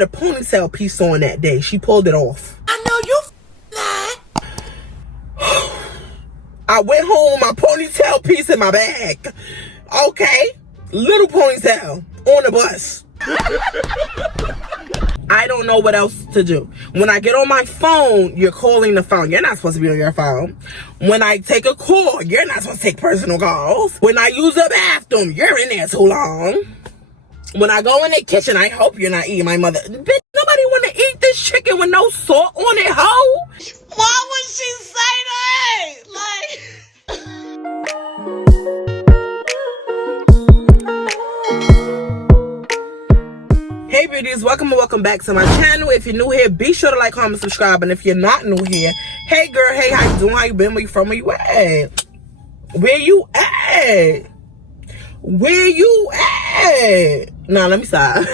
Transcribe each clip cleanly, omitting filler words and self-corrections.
had a ponytail piece on that day. She pulled it off. I know you lying. I went home with my ponytail piece in my bag. Okay, little ponytail on the bus. I don't know what else to do. When I get on my phone, you're calling the phone. You're not supposed to be on your phone. When I take a call, you're not supposed to take personal calls. When I use the bathroom, you're in there too long. When I go in the kitchen, I hope you're not eating my mother. Bitch, nobody want to eat this chicken with no salt on it, hoe. Why would she say that? Like... Hey beauties, welcome and welcome back to my channel. If you're new here, be sure to like, comment, subscribe. And if you're not new here, hey girl, hey, how you doing? How you been? Where you from? Where you at? Where you at? Where you at? Nah, let me stop.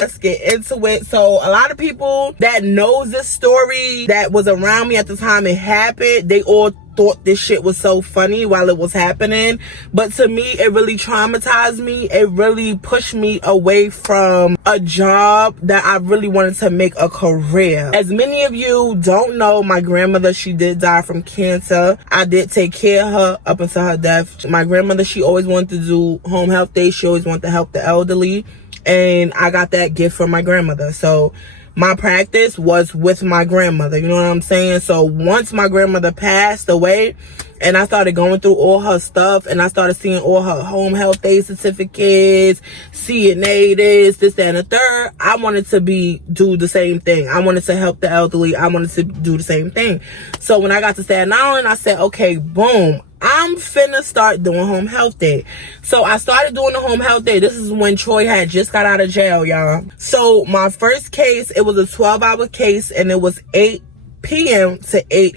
Let's get into it. So a lot of people that knows this story that was around me at the time it happened, they all thought this shit was so funny while it was happening. But to me, it really traumatized me. It really pushed me away from a job that I really wanted to make a career. As many of you don't know, my grandmother, she did die from cancer. I did take care of her up until her death. My grandmother, she always wanted to do home health days. She always wanted to help the elderly. And I got that gift from my grandmother. So my practice was with my grandmother, you know what I'm saying? So once my grandmother passed away and I started going through all her stuff and I started seeing all her home health day certificates, CNA this, that, and the third, I wanted to do the same thing. I wanted to help the elderly. I wanted to do the same thing. So when I got to Staten Island, I said, okay, boom, I'm finna start doing home health day. So I started doing the home health day. This is when Troy had just got out of jail, y'all. So my first case, it was a 12-hour case and it was 8 p.m. to 8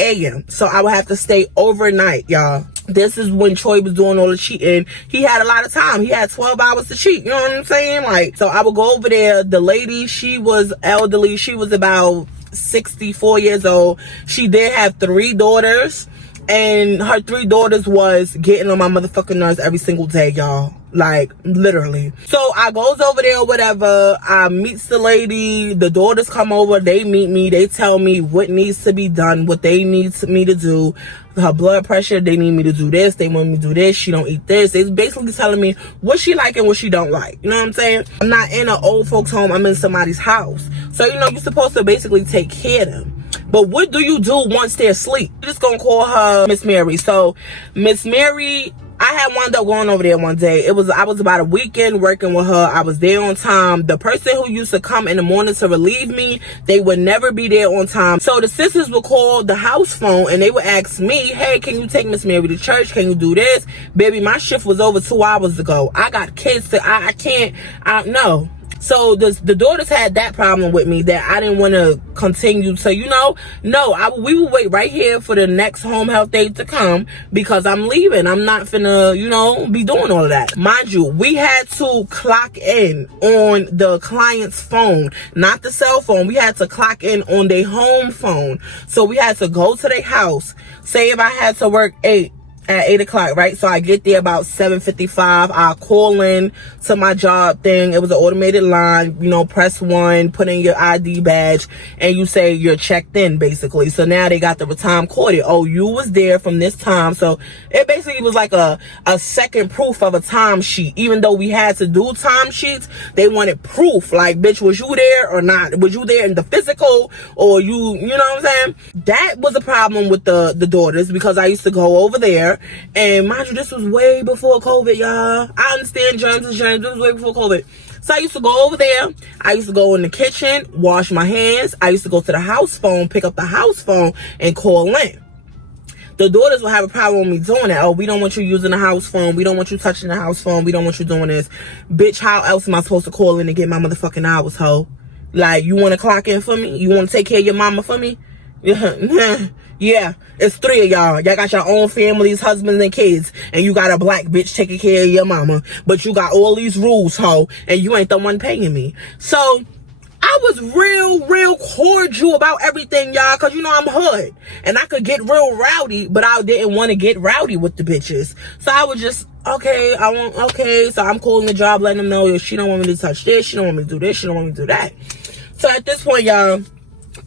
a.m. So I would have to stay overnight, y'all. This is when Troy was doing all the cheating. He had a lot of time. He had 12 hours to cheat. You know what I'm saying? Like, so I would go over there. The lady, she was elderly. She was about 64 years old. She did have 3 daughters. And her 3 daughters was getting on my motherfucking nerves every single day, y'all. Like, literally. So I goes over there or whatever. I meets the lady. The daughters come over. They meet me. They tell me what needs to be done, what they need me to do. Her blood pressure, they need me to do this. They want me to do this. She don't eat this. It's basically telling me what she like and what she don't like. You know what I'm saying? I'm not in an old folks home. I'm in somebody's house. So, you know, you're supposed to basically take care of them. But what do you do once they're asleep? You're just gonna call her Miss Mary. So Miss Mary, I had wound up going over there one day. I was about a weekend working with her. I was there on time. The person who used to come in the morning to relieve me, they would never be there on time. So the sisters would call the house phone and they would ask me, hey, can you take Miss Mary to church? Can you do this? Baby, my shift was over 2 hours ago. I got kids I can't, no. So the daughters had that problem with me that I didn't want to continue. So, you know, no, we will wait right here for the next home health day to come because I'm leaving. I'm not finna, you know, be doing all of that. Mind you, we had to clock in on the client's phone, not the cell phone. We had to clock in on their home phone. So we had to go to their house. Say if I had to work at 8 o'clock, right? So I get there about 7:55. I call in to my job thing. It was an automated line, you know, press 1, put in your ID badge, and you say you're checked in, basically. So now they got the time coded. Oh, you was there from this time. So it basically was like a second proof of a time sheet. Even though we had to do time sheets, they wanted proof. Like, bitch, was you there or not? Was you there in the physical or you know what I'm saying? That was a problem with the daughters because I used to go over there. And mind you, this was way before COVID, y'all. I understand germs is germs. This was way before COVID. So I used to go over there. I used to go in the kitchen, wash my hands. I used to go to the house phone, pick up the house phone, and call in. The daughters will have a problem with me doing that. Oh, we don't want you using the house phone. We don't want you touching the house phone. We don't want you doing this. Bitch, how else am I supposed to call in and get my motherfucking hours, ho? Like, you want to clock in for me? You want to take care of your mama for me? Yeah, it's 3 of y'all. Y'all got your own families, husbands, and kids. And you got a black bitch taking care of your mama. But you got all these rules, ho. And you ain't the one paying me. So I was real cordial about everything, y'all. Because, you know, I'm hood. And I could get real rowdy. But I didn't want to get rowdy with the bitches. So I was just okay, so I'm calling the job, letting them know she don't want me to touch this, she don't want me to do this, she don't want me to do that. So at this point, y'all,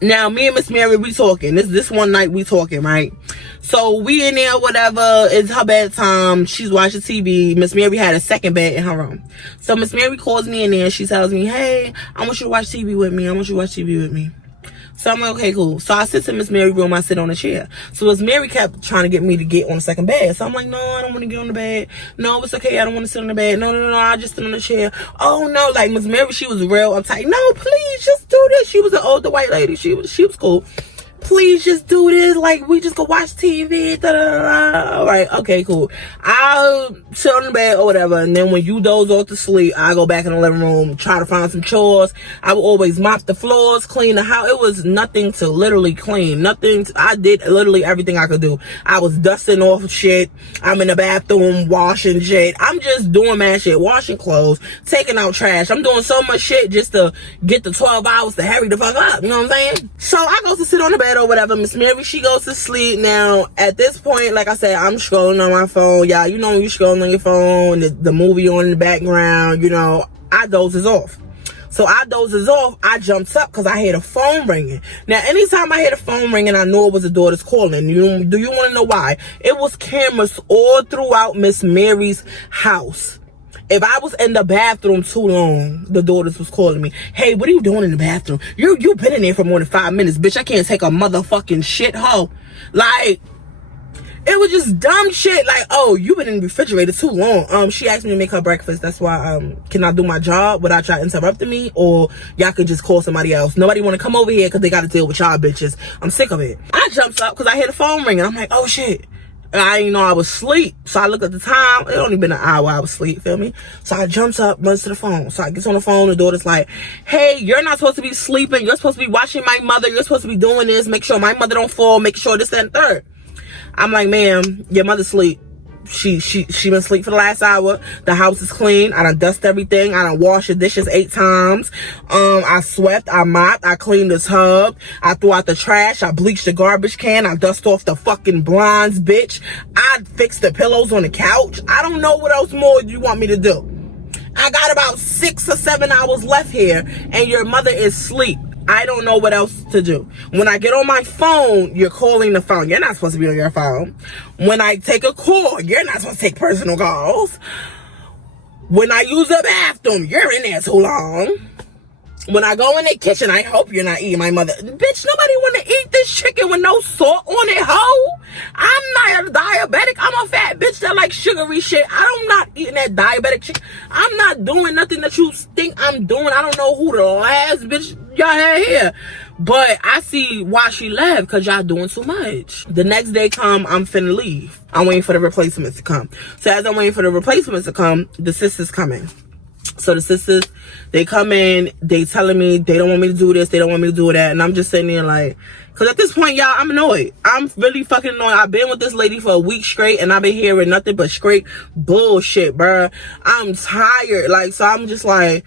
now me and Miss Mary, we talking. This one night we talking, right? So we in there, whatever. It's her bedtime. She's watching TV. Miss Mary had a second bed in her room. So Miss Mary calls me in there. She tells me, hey, I want you to watch TV with me. I want you to watch TV with me. So I'm like, okay, cool. So I sit in Miss Mary's room. I sit on a chair. So Miss Mary kept trying to get me to get on the second bed. So I'm like, no, I don't want to get on the bed. No, it's okay. I don't want to sit on the bed. No, I just sit on the chair. Oh, no. Like, Miss Mary, she was real uptight. No, please, just do this. She was an older white lady. She was cool. Please just do this. Like, we just go watch TV. All right, okay, cool. I'll sit on the bed or whatever. And then when you doze off to sleep, I go back in the living room, try to find some chores. I would always mop the floors, clean the house. It was nothing to literally clean. I did literally everything I could do. I was dusting off shit. I'm in the bathroom washing shit. I'm just doing mad shit. Washing clothes, taking out trash. I'm doing so much shit just to get the 12 hours to hurry the fuck up. You know what I'm saying? So I go to sit on the bed or whatever. Miss Mary, she goes to sleep. Now at this point, like I said, I'm scrolling on my phone. Y'all, you know when you scrolling on your phone, the movie on in the background, you know, I dozes off. So I dozes off, I jumps up because I hear the phone ringing. Now, anytime I hear the phone ringing, I know it was the daughter's calling. Do you want to know why? It was cameras all throughout Miss Mary's house. If I was in the bathroom too long, the daughters was calling me. Hey, what are you doing in the bathroom? You been in there for more than 5 minutes, bitch. I can't take a motherfucking shit, hoe. Like, it was just dumb shit. Like, oh, you been in the refrigerator too long. She asked me to make her breakfast. That's why, can I do my job without y'all interrupting me? Or y'all could just call somebody else. Nobody want to come over here because they got to deal with y'all bitches. I'm sick of it. I jumps up because I hear the phone ringing. I'm like, oh shit. And I didn't know I was asleep. So I look at the time. It only been an hour I was asleep, feel me? So I jumps up, runs to the phone. So I gets on the phone. The daughter's like, hey, you're not supposed to be sleeping. You're supposed to be watching my mother. You're supposed to be doing this. Make sure my mother don't fall. Make sure this, that, and third. I'm like, ma'am, your mother's asleep. She been asleep for the last hour. The house is clean. I done dust everything. I done washed the dishes 8 times. I swept, I mopped, I cleaned the tub. I threw out the trash. I bleached the garbage can. I dust off the fucking blinds, bitch. I fixed the pillows on the couch. I don't know what else more you want me to do. I got about 6 or 7 hours left here, and your mother is asleep. I don't know what else to do. When I get on my phone, you're calling the phone. You're not supposed to be on your phone. When I take a call, you're not supposed to take personal calls. When I use the bathroom, you're in there too long. When I go in the kitchen, I hope you're not eating my mother. Bitch, nobody want to eat this chicken with no salt on it, hoe. I'm not a diabetic. I'm a fat bitch that likes sugary shit. I'm not eating that diabetic chicken. I'm not doing nothing that you think I'm doing. I don't know who the last bitch y'all had here. But I see why she left, because y'all doing too much. The next day come, I'm finna leave. I'm waiting for the replacements to come. So as I'm waiting for the replacements to come, the sisters coming. So the sisters, they come in, they telling me they don't want me to do this, they don't want me to do that. And I'm just sitting there like, because at this point, y'all, I'm annoyed. I'm really fucking annoyed. I've been with this lady for a week straight, and I've been hearing nothing but straight bullshit, bruh. I'm tired. Like, so I'm just like,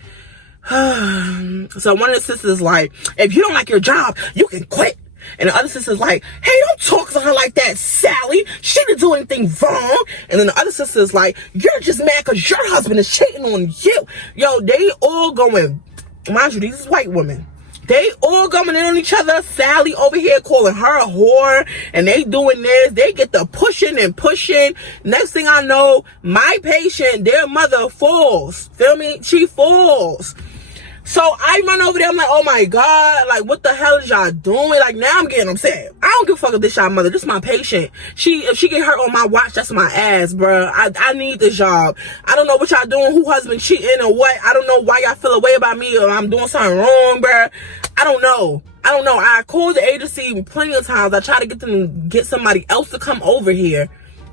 so one of the sisters like, if you don't like your job, you can quit. And the other sister's like, hey, don't talk to her like that, Sally. She didn't do anything wrong. And then the other sister's like, you're just mad because your husband is cheating on you. Yo, they all going, mind you, these is white women. They all going in on each other. Sally over here calling her a whore. And they doing this. They get the pushing and pushing. Next thing I know, my patient, their mother falls. Feel me? She falls. So I run over there, I'm like, oh my God, like, what the hell is y'all doing? Like, now I'm getting upset. I don't give a fuck if this y'all mother. This is my patient. If she get hurt on my watch, that's my ass, bruh. I need this job. I don't know what y'all doing, who husband cheating or what. I don't know why y'all feel away about me or I'm doing something wrong, bruh. I don't know. I called the agency plenty of times. I try to get them to get somebody else to come over here.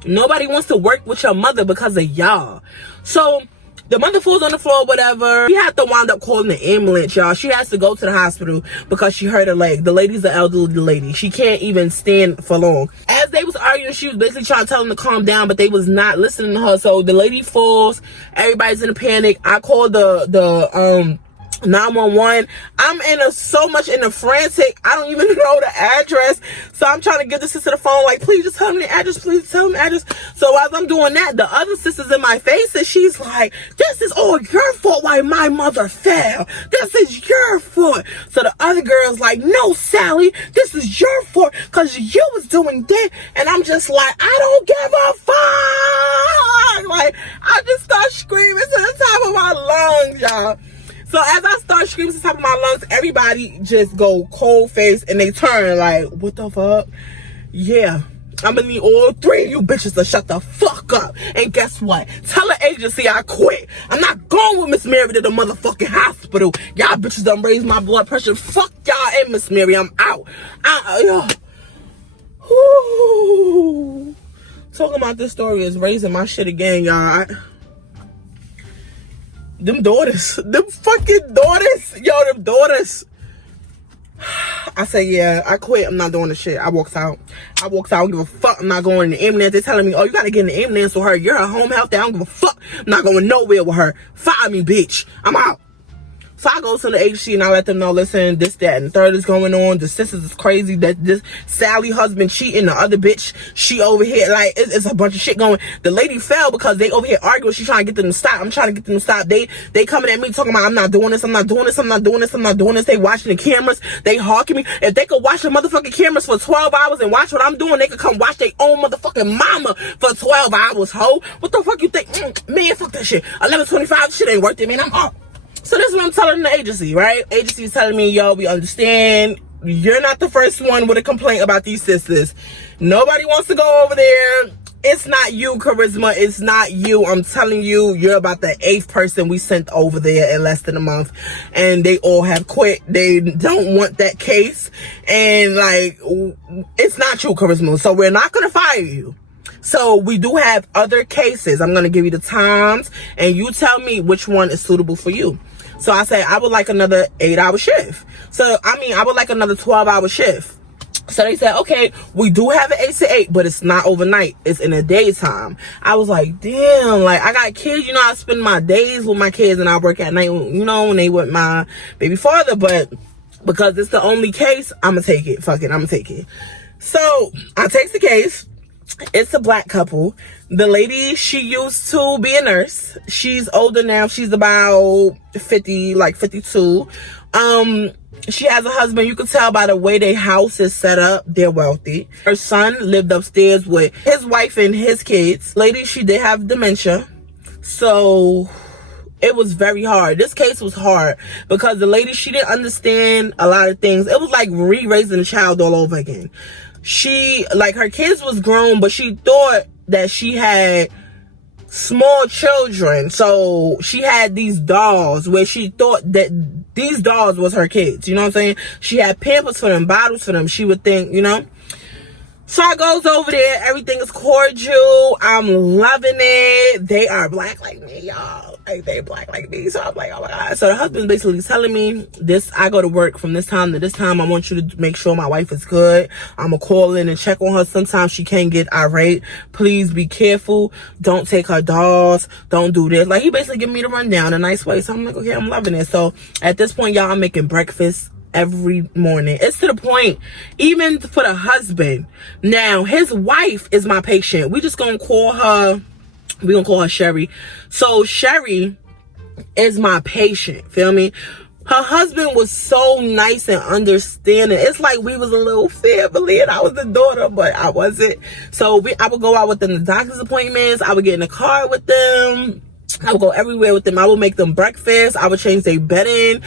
Nobody wants to work with your mother because of y'all. So the mother falls on the floor, whatever. She had to wind up calling the ambulance, y'all. She has to go to the hospital because she hurt her leg. The lady's an elderly lady. She can't even stand for long. As they was arguing, she was basically trying to tell them to calm down, but they was not listening to her. So the lady falls. Everybody's in a panic. I called the 911. I'm so much in a frantic. I don't even know the address. So I'm trying to give the sister the phone, like, please just tell me the address, please tell me the address. So as I'm doing that, the other sister's in my face and she's like, this is all your fault why my mother fell. This is your fault. So the other girl's like, no, Sally, this is your fault because you was doing that. And I'm just like, I don't give a fuck. Like, I just start screaming to the top of my lungs, y'all. So as I start screaming to the top of my lungs, everybody just go cold face and they turn like, what the fuck? Yeah, I'm gonna need all three of you bitches to shut the fuck up. And guess what? Tell the agency I quit. I'm not going with Miss Mary to the motherfucking hospital. Y'all bitches done raised my blood pressure. Fuck y'all and Miss Mary. I'm out. Whew. Talking about this story is raising my shit again, y'all. Them daughters. Them fucking daughters. Yo, them daughters. I say, yeah, I quit. I'm not doing the shit. I walks out. I don't give a fuck. I'm not going in the ambulance. They're telling me, oh, you gotta get in the ambulance with her. You're a home health. I don't give a fuck. I'm not going nowhere with her. Fire me, bitch. I'm out. So I go to the agency and I let them know, listen, this, that, and the third is going on. The sisters is crazy. That this Sally husband cheating. The other bitch, she over here. Like, it's a bunch of shit going. The lady fell because they over here arguing. She's trying to get them to stop. I'm trying to get them to stop. They coming at me talking about, I'm not doing this. I'm not doing this. I'm not doing this. I'm not doing this. They watching the cameras. They hawking me. If they could watch the motherfucking cameras for 12 hours and watch what I'm doing, they could come watch their own motherfucking mama for 12 hours, ho. What the fuck you think? Man, fuck that shit. 11:25, shit ain't worth it, man. I'm up. So this is what I'm telling the agency, right? Agency is telling me, yo, we understand. You're not the first one with a complaint about these sisters. Nobody wants to go over there. It's not you, Charisma. It's not you. I'm telling you, you're about the 8th person we sent over there in less than a month. And they all have quit. They don't want that case. And, like, it's not you, Charisma. So we're not going to fire you. So we do have other cases. I'm going to give you the times. And you tell me which one is suitable for you. So I say, I would like another 8-hour shift. So, I would like another 12-hour shift. So they said, okay, we do have an 8 to 8, but it's not overnight. It's in the daytime. I was like, damn, like, I got kids. You know, I spend my days with my kids and I work at night, you know, when they with my baby father. But because it's the only case, I'm going to take it. Fuck it, I'm going to take it. So I take the case. It's a black couple. The lady, she used to be a nurse. She's older now. She's about 50, like 52. She has a husband. You can tell by the way their house is set up. They're wealthy. Her son lived upstairs with his wife and his kids. Lady, she did have dementia. So it was very hard. This case was hard because the lady, she didn't understand a lot of things. It was like re-raising a child all over again. She, like, her kids was grown, but she thought that she had small children. So she had these dolls where she thought that these dolls was her kids. You know what I'm saying? She had Pampers for them, bottles for them. She would think, you know. So I goes over there. Everything is cordial. I'm loving it. They are black like me, y'all. Like, they black like me. So I'm like, oh my God. So the husband's basically telling me, I go to work from this time to this time. I want you to make sure my wife is good. I'm going to call in and check on her. Sometimes she can get irate. Please be careful. Don't take her dolls. Don't do this. Like, he basically giving me the rundown in a nice way. So I'm like, okay, I'm loving it. So at this point, y'all, I'm making breakfast every morning. It's to the point, even for the husband. Now, his wife is my patient. We just gonna call her, we gonna call her Sherry. So Sherry is my patient, feel me? Her husband was so nice and understanding. It's like we was a little family and I was the daughter, but I wasn't. So I would go out with them to doctor's appointments. I would get in the car with them. I would go everywhere with them. I would make them breakfast. I would change their bedding.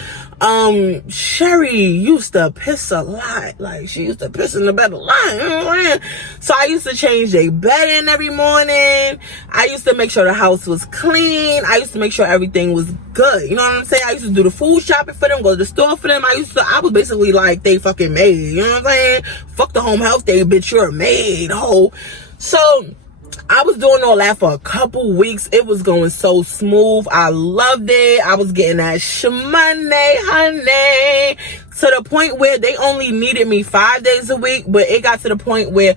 Sherry used to piss a lot. Like, she used to piss in the bed a lot. You know what I'm saying? So I used to change their bedding every morning. I used to make sure the house was clean. I used to make sure everything was good. You know what I'm saying? I used to do the food shopping for them, go to the store for them. I was basically like they fucking maid. You know what I'm saying? Fuck the home health day, bitch. You're a maid, ho. So I was doing all that for a couple weeks. It was going so smooth. I loved it. I was getting that Monae, honey. To the point where they only needed me 5 days a week. But it got to the point where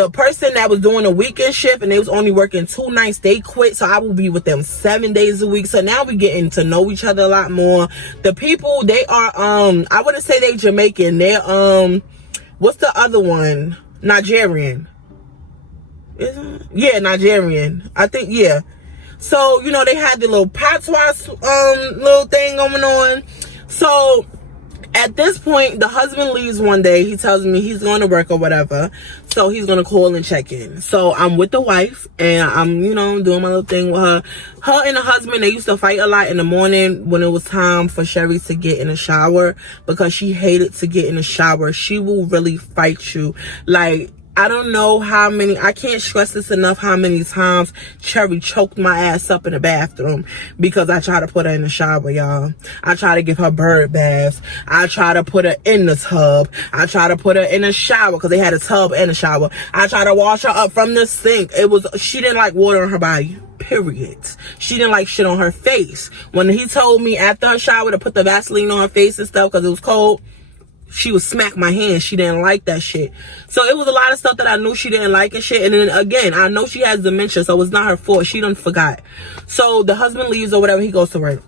The person that was doing a weekend shift and they was only working 2 nights, they quit. So I will be with them 7 days a week. So now we getting to know each other a lot more. The people, they are, I wouldn't say they Jamaican. They're, what's the other one? Nigerian. Yeah, Nigerian. I think, yeah. So, you know, they had the little patois, little thing going on. So at this point, the husband leaves one day. He tells me he's going to work or whatever. So he's going to call and check in. So I'm with the wife and I'm, you know, doing my little thing with her. Her and the husband, they used to fight a lot in the morning when it was time for Sherry to get in the shower, because she hated to get in the shower. She will really fight you. Like, I don't know how many, I can't stress this enough, how many times Cherry choked my ass up in the bathroom because I tried to put her in the shower, y'all. I tried to give her bird baths. I tried to put her in the tub. I tried to put her in the shower because they had a tub and a shower. I tried to wash her up from the sink. She didn't like water on her body, period. She didn't like shit on her face. When he told me after her shower to put the Vaseline on her face and stuff because it was cold, she would smack my hand. She didn't like that shit. So it was a lot of stuff that I knew she didn't like and shit. And then again, I know she has dementia, so it's not her fault. She done forgot. So the husband leaves or whatever, he goes to work.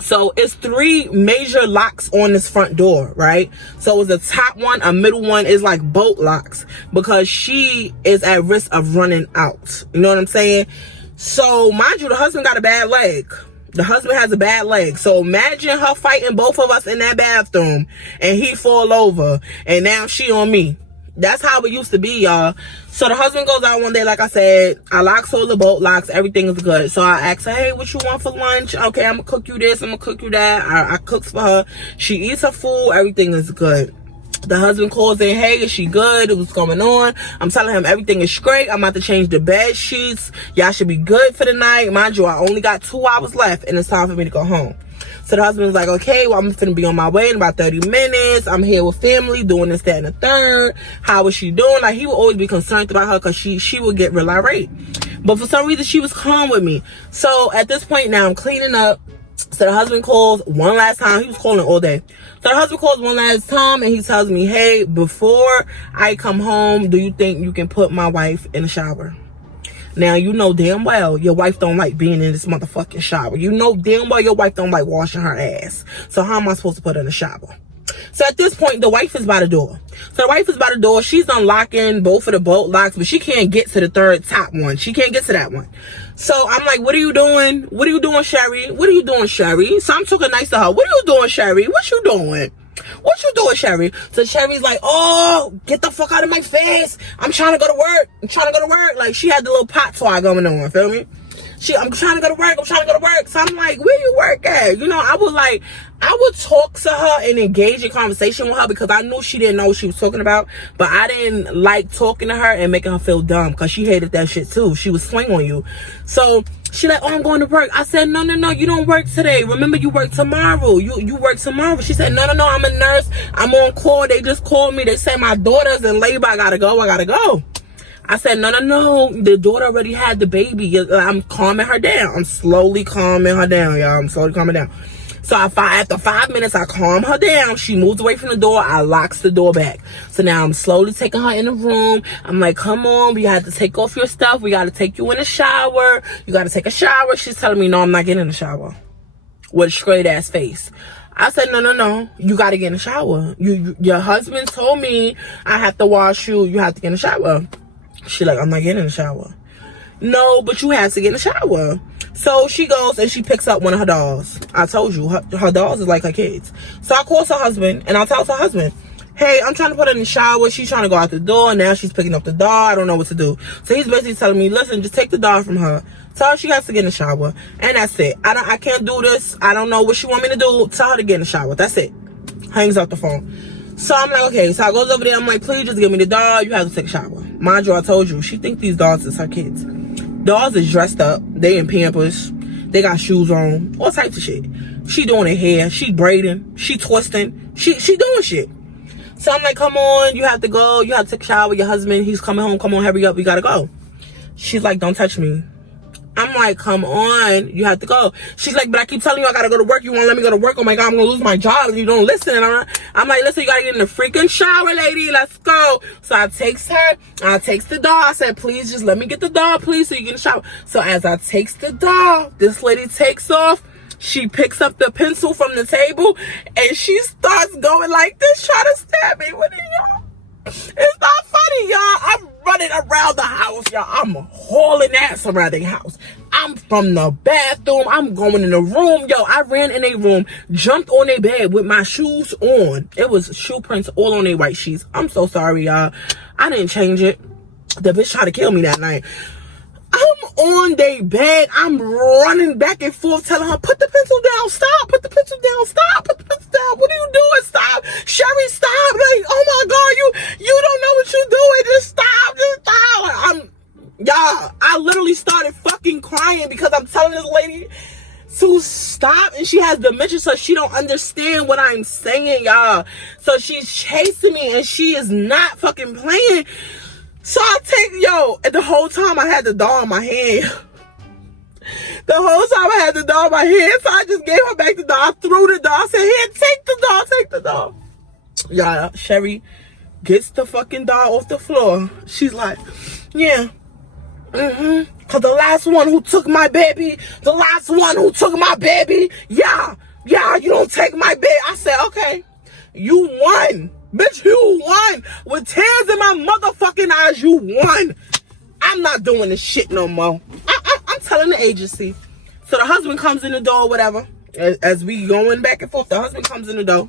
So it's 3 major locks on this front door, right? So it's a top one, a middle one is like boat locks because she is at risk of running out. You know what I'm saying? So mind you, the husband got a bad leg. The husband has a bad leg. So imagine her fighting both of us in that bathroom and he fall over and now she on me. That's how it used to be, y'all. So the husband goes out one day, like I said, I locks all the bolt locks, everything is good. So I asked her, hey, what you want for lunch? Okay, I'm gonna cook you this, I'm gonna cook you that. I cooks for her. She eats her food, everything is good. The husband calls in, hey, is she good? What's going on? I'm telling him everything is great. I'm about to change the bed sheets. Y'all should be good for the night. Mind you, I only got 2 hours left and it's time for me to go home. So the husband's like, okay, well, I'm finna be on my way in about 30 minutes. I'm here with family doing this, that, and the third. How is she doing? Like, he would always be concerned about her because she would get real irate. But for some reason, she was calm with me. So at this point now, I'm cleaning up. So the husband calls one last time. He was calling all day. So the husband calls one last time and he tells me, hey, before I come home, do you think you can put my wife in the shower? Now, you know damn well your wife don't like being in this motherfucking shower. You know damn well your wife don't like washing her ass. So how am I supposed to put her in the shower? So at this point, the wife is by the door. So the wife is by the door. She's unlocking both of the bolt locks, but she can't get to the third top one. She can't get to that one. So I'm like, what are you doing? What are you doing, Sherry? What are you doing, Sherry? So I'm talking nice to her. What are you doing, Sherry? What you doing? What you doing, Sherry? So Sherry's like, oh, get the fuck out of my face. I'm trying to go to work. I'm trying to go to work. Like, she had the little patois going on, feel me? I'm trying to go to work. I'm trying to go to work. So I'm like, where you work at? You know, I would talk to her and engage in conversation with her because I knew she didn't know what she was talking about. But I didn't like talking to her and making her feel dumb because she hated that shit too. She would swing on you. So she like, oh, I'm going to work. I said, no, you don't work today. Remember, you work tomorrow. You work tomorrow. She said, no, I'm a nurse. I'm on call. They just called me. They said my daughter's in labor. I gotta go. I said, no. The daughter already had the baby. I'm calming her down. I'm slowly calming her down, y'all. I'm slowly calming down. So after 5 minutes, I calm her down. She moves away from the door. I locks the door back. So now I'm slowly taking her in the room. I'm like, come on. We have to take off your stuff. We got to take you in the shower. You got to take a shower. She's telling me, no, I'm not getting in the shower. With a straight ass face. I said, no. You got to get in the shower. Your husband told me I have to wash you. You have to get in the shower. She like, I'm not getting in the shower. No, but you have to get in the shower. So she goes and she picks up one of her dolls. I told you, her dolls is like her kids. So I call her husband and I tell her husband, hey, I'm trying to put her in the shower. She's trying to go out the door. Now she's picking up the doll. I don't know what to do. So he's basically telling me, listen, just take the doll from her. Tell her she has to get in the shower. And that's it. I can't do this. I don't know what she want me to do. Tell her to get in the shower. That's it. Hangs up the phone. So I'm like, okay. So I goes over there. I'm like, please just give me the doll. You have to take a shower. Mind you, I told you, she think these dolls is her kids. Dolls is dressed up. They in Pampers. They got shoes on. All types of shit. She doing her hair. She braiding. She twisting. She doing shit. So I'm like, come on. You have to go. You have to take a shower. Your husband, he's coming home. Come on, hurry up. We gotta go. She's like, don't touch me. I'm like, come on, you have to go. She's like, but I keep telling you I gotta go to work. You won't let me go to work. Oh my God, I'm gonna lose my job if you don't listen. And I'm like, listen, you gotta get in the freaking shower, lady. Let's go. So I takes her. I takes the doll. I said, please just let me get the doll, please, so you get in the shower. So as I takes the doll, this lady takes off. She picks up the pencil from the table and she starts going like this, trying to stab me with it, y'all. It's not funny, y'all. I'm running around the house, y'all. I'm hauling ass around the house. I'm from the bathroom. I'm going in the room. Yo, I ran in a room, jumped on a bed with my shoes on. It was shoe prints all on their white sheets. I'm so sorry, y'all. I didn't change it. The bitch tried to kill me that night. I'm on their bed. I'm running back and forth telling her, put the pencil down. Stop. Put the pencil down. Stop. Put the pencil down. What are you doing? Stop. Sherry, stop. Like, oh my God, you don't know what you're doing. Just stop. Just stop. Y'all, I literally started fucking crying because I'm telling this lady to stop, and she has dementia, so she don't understand what I'm saying, y'all. So she's chasing me and she is not fucking playing. So I take, the whole time I had the doll in my hand. The whole time I had the doll in my hand, so I just gave her back the doll. I threw the doll. I said, here, take the doll, take the doll. Y'all, Sherry gets the fucking doll off the floor. She's like, yeah. Cause the last one who took my baby, yeah, you don't take my baby. I said, okay, you won. Bitch, you won. With tears in my motherfucking eyes, you won. I'm not doing this shit no more. I'm telling the agency. So the husband comes in the door, whatever. As we going back and forth, the husband comes in the door.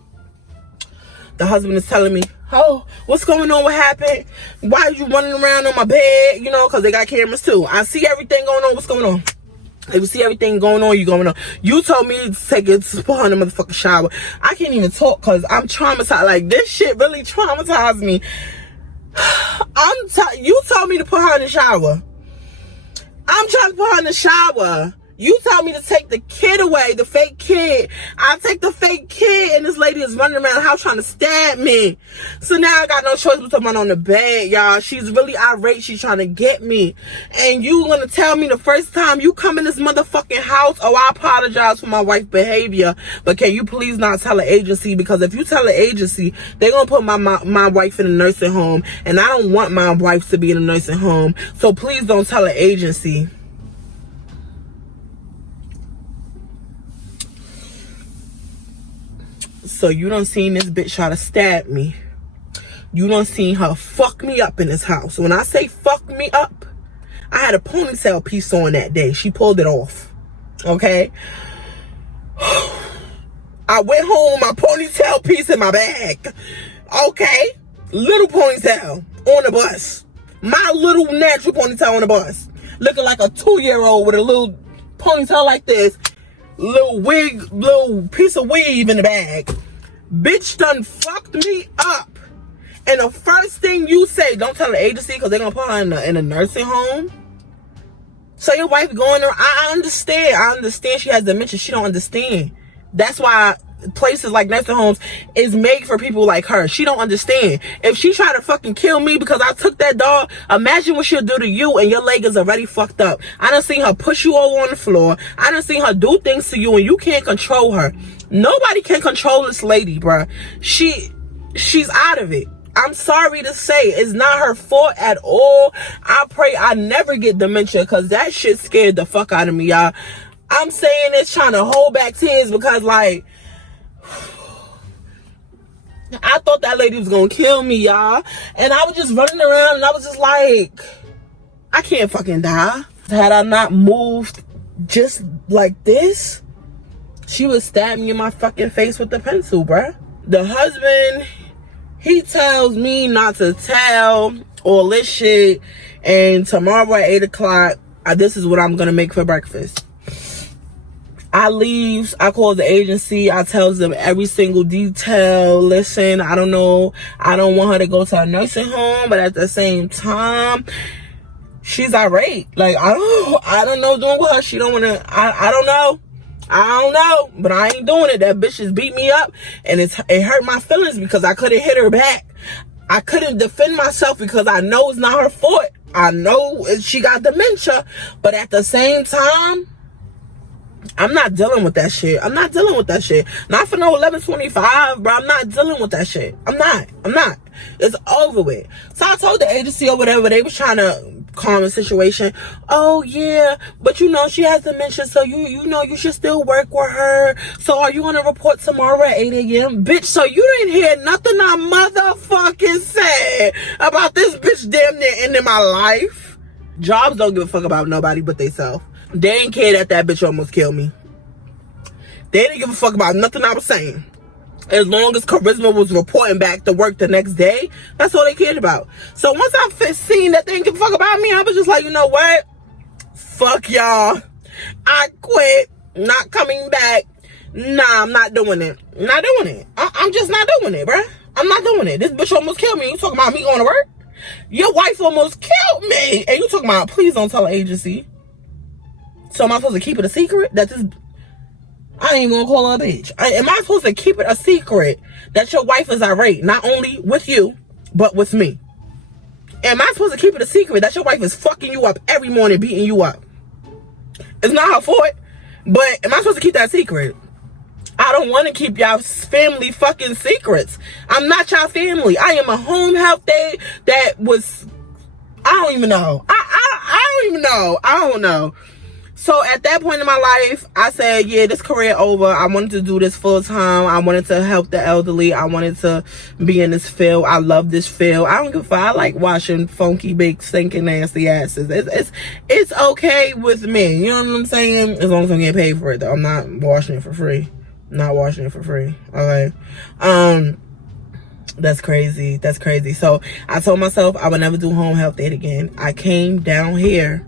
The husband is telling me, oh, what's going on? What happened? Why are you running around on my bed? You know, because they got cameras too. I see everything going on. What's going on? If you see everything going on, you told me to take it to put her in the motherfucking shower. I can't even talk because I'm traumatized. Like, this shit really traumatized me. You told me to put her in the shower. I'm trying to put her in the shower. You told me to take the kid away, the fake kid. I take the fake kid, and this lady is running around the house trying to stab me. So now I got no choice but to run on the bed, y'all. She's really irate. She's trying to get me. And you gonna tell me the first time you come in this motherfucking house, oh, I apologize for my wife's behavior, but can you please not tell the agency? Because if you tell the agency, they're gonna put my wife in a nursing home, and I don't want my wife to be in a nursing home. So please don't tell the agency. So you done seen this bitch try to stab me. You done seen her fuck me up in this house. When I say fuck me up, I had a ponytail piece on that day. She pulled it off. Okay? I went home, my ponytail piece in my bag. Okay? Little ponytail on the bus. My little natural ponytail on the bus. Looking like a 2-year-old with a little ponytail like this. Little wig, little piece of weave in the bag. Bitch done fucked me up. And the first thing you say, don't tell the agency because they're going to put her in a nursing home. So your wife going there, I understand. I understand she has dementia. She don't understand. That's why places like nursing homes is made for people like her. She don't understand. If she try to fucking kill me because I took that dog, imagine what she'll do to you, and your leg is already fucked up. I done seen her push you all on the floor. I done seen her do things to you, and you can't control her. Nobody can control this lady, bruh. She's out of it. I'm sorry to say, it's not her fault at all. I pray I never get dementia because that shit scared the fuck out of me, y'all. I'm saying this trying to hold back tears because, like, I thought that lady was gonna kill me, y'all. And I was just running around and I was just like, I can't fucking die. Had I not moved just like this, she would stab me in my fucking face with the pencil, bruh. The husband, he tells me not to tell all this shit. And tomorrow at 8 o'clock, this is what I'm gonna make for breakfast. I leave, I call the agency, I tell them every single detail. Listen, I don't know, I don't want her to go to a nursing home, but at the same time, she's irate. Like, I don't know doing with her. She don't want to, I don't know, but I ain't doing it. That bitch just beat me up, and it hurt my feelings because I couldn't hit her back. I couldn't defend myself because I know it's not her fault. I know she got dementia, but at the same time, I'm not dealing with that shit. I'm not dealing with that shit. Not for no 1125, bro. I'm not dealing with that shit. I'm not. It's over with. So I told the agency or whatever, they was trying to calm the situation. Oh yeah, but you know she has dementia, so you know you should still work with her. So are you gonna report tomorrow at 8 a.m.? Bitch, so you didn't hear nothing I motherfucking said about this bitch damn near ending my life? Jobs don't give a fuck about nobody but theyself. They didn't care that bitch almost killed me. They didn't give a fuck about nothing I was saying. As long as Charisma was reporting back to work the next day, that's all they cared about. So once I seen that they didn't give a fuck about me, I was just like, you know what? Fuck y'all. I quit. Not coming back. Nah, I'm not doing it. Not doing it. I'm just not doing it, bruh. I'm not doing it. This bitch almost killed me. You talking about me going to work? Your wife almost killed me. And you talking about, please don't tell the agency. So am I supposed to keep it a secret? That this... I ain't even gonna call her a bitch. Am I supposed to keep it a secret that your wife is irate, not only with you, but with me? Am I supposed to keep it a secret that your wife is fucking you up every morning, beating you up? It's not her fault, but am I supposed to keep that secret? I don't want to keep y'all family fucking secrets. I'm not y'all family. I am a home health day that was... I don't even know. I don't even know. I don't know. So at that point in my life, I said, yeah, this career over. I wanted to do this full time. I wanted to help the elderly. I wanted to be in this field. I love this field. I don't give a fuck. I like washing funky, big, stinking, nasty asses. It's okay with me. You know what I'm saying? As long as I'm getting paid for it, though. I'm not washing it for free. I'm not washing it for free. Okay. That's crazy. That's crazy. So I told myself I would never do home health aid again. I came down here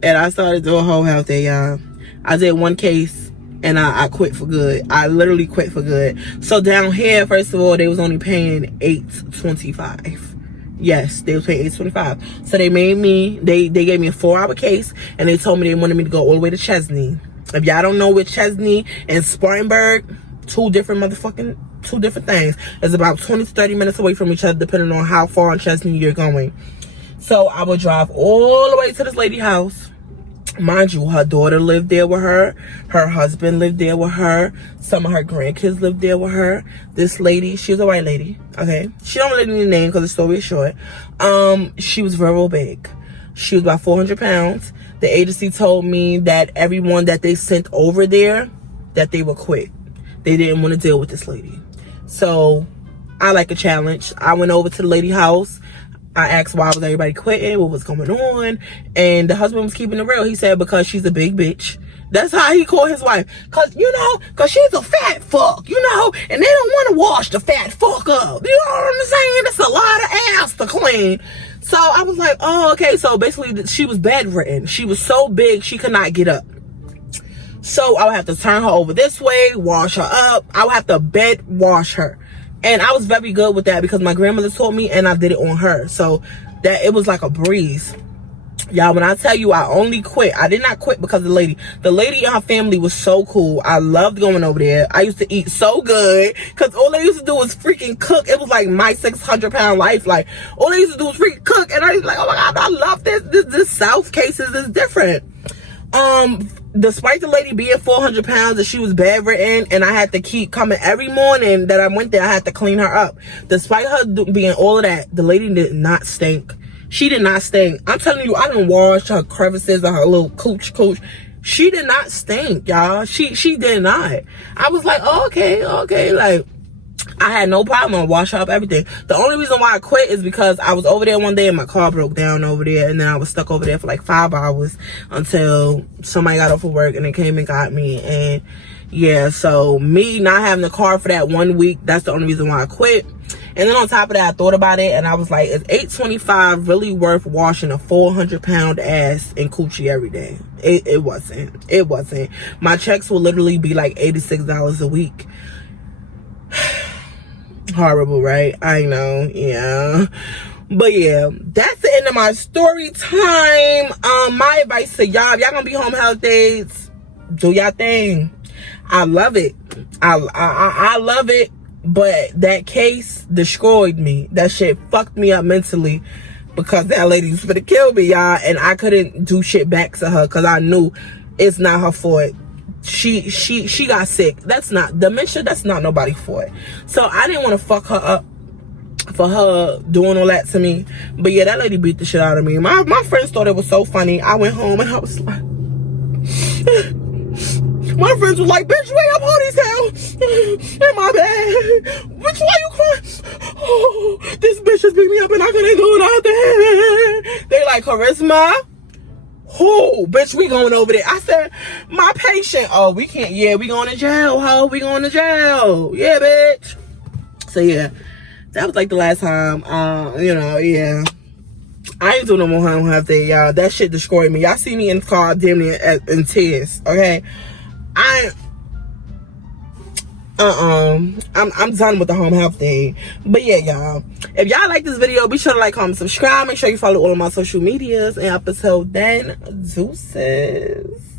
and I started doing home health day, y'all. I did one case and I quit for good. I literally quit for good. So down here, first of all, they was only paying $8.25. Yes, they was paying $8.25. So they made me, they gave me a 4-hour case and they told me they wanted me to go all the way to Chesney. If y'all don't know where Chesney and Spartanburg, two different things. It's about 20 to 30 minutes away from each other, depending on how far on Chesney you're going. So I would drive all the way to this lady's house. Mind you, her daughter lived there with her. Her husband lived there with her. Some of her grandkids lived there with her. This lady, she's a white lady, okay? She don't really need a name because the story is short. She was very big. She was about 400 pounds. The agency told me that everyone that they sent over there, that they would quit. They didn't want to deal with this lady. So I like a challenge. I went over to the lady's house. I asked why was everybody quitting, what was going on, and the husband was keeping it real. He said because she's a big bitch. That's how he called his wife. Cause she's a fat fuck, and they don't want to wash the fat fuck up. You know what I'm saying? It's a lot of ass to clean. So I was like, oh, okay. So basically she was bedridden. She was so big she could not get up. So I would have to turn her over this way, wash her up. I would have to bed wash her. And I was very good with that because my grandmother taught me and I did it on her. So that it was like a breeze. Y'all, when I tell you I only quit, I did not quit because of the lady. The lady and her family was so cool. I loved going over there. I used to eat so good because all they used to do was freaking cook. It was like my 600-pound life. Like, all they used to do was freaking cook. And I was like, oh my God, I love this. This South cases is different. Despite the lady being 400 pounds and she was bedridden and I had to keep coming every morning that I went there, I had to clean her up. Despite her being all of that, the lady did not stink. She did not stink. I'm telling you, I didn't wash her crevices or her little cooch. She did not stink, y'all. She did not. I was like, oh, okay. Like, I had no problem. I wash her up, everything. The only reason why I quit is because I was over there one day and my car broke down over there, and then I was stuck over there for like 5 hours until somebody got off of work and they came and got me. And yeah, so me not having the car for that 1 week, that's the only reason why I quit. And then on top of that, I thought about it and I was like, is $8.25 really worth washing a 400-pound ass and coochie every day? It wasn't. My checks will literally be like $86 a week. Horrible, right? I know, yeah. But yeah, that's the end of my story time. My advice to y'all, if y'all gonna be home health days, do y'all thing. I love it. I love it, but that case destroyed me. That shit fucked me up mentally. because that lady's finna kill me, y'all. And I couldn't do shit back to her because I knew it's not her fault. She got sick. That's not dementia. That's not nobody's fault. So I didn't want to fuck her up for her doing all that to me. But yeah, that lady beat the shit out of me. My friends thought it was so funny. I went home and I was like, my friends was like, bitch, wait up all these hell in my bed. Bitch, why you crying? Oh, this bitch just beat me up and I couldn't do nothing. They like, Charisma? Who? Bitch, we going over there. I said, my patient. Oh, we can't. Yeah, we going to jail, ho. We going to jail. Yeah, bitch. So yeah, that was like the last time. You know, yeah. I ain't doing no more home health day, y'all. That shit destroyed me. Y'all see me in the car damn near in tears, okay? I'm done with the home health day. But yeah, y'all, if y'all like this video, be sure to like, comment, subscribe. Make sure you follow all of my social medias. And up until then, deuces.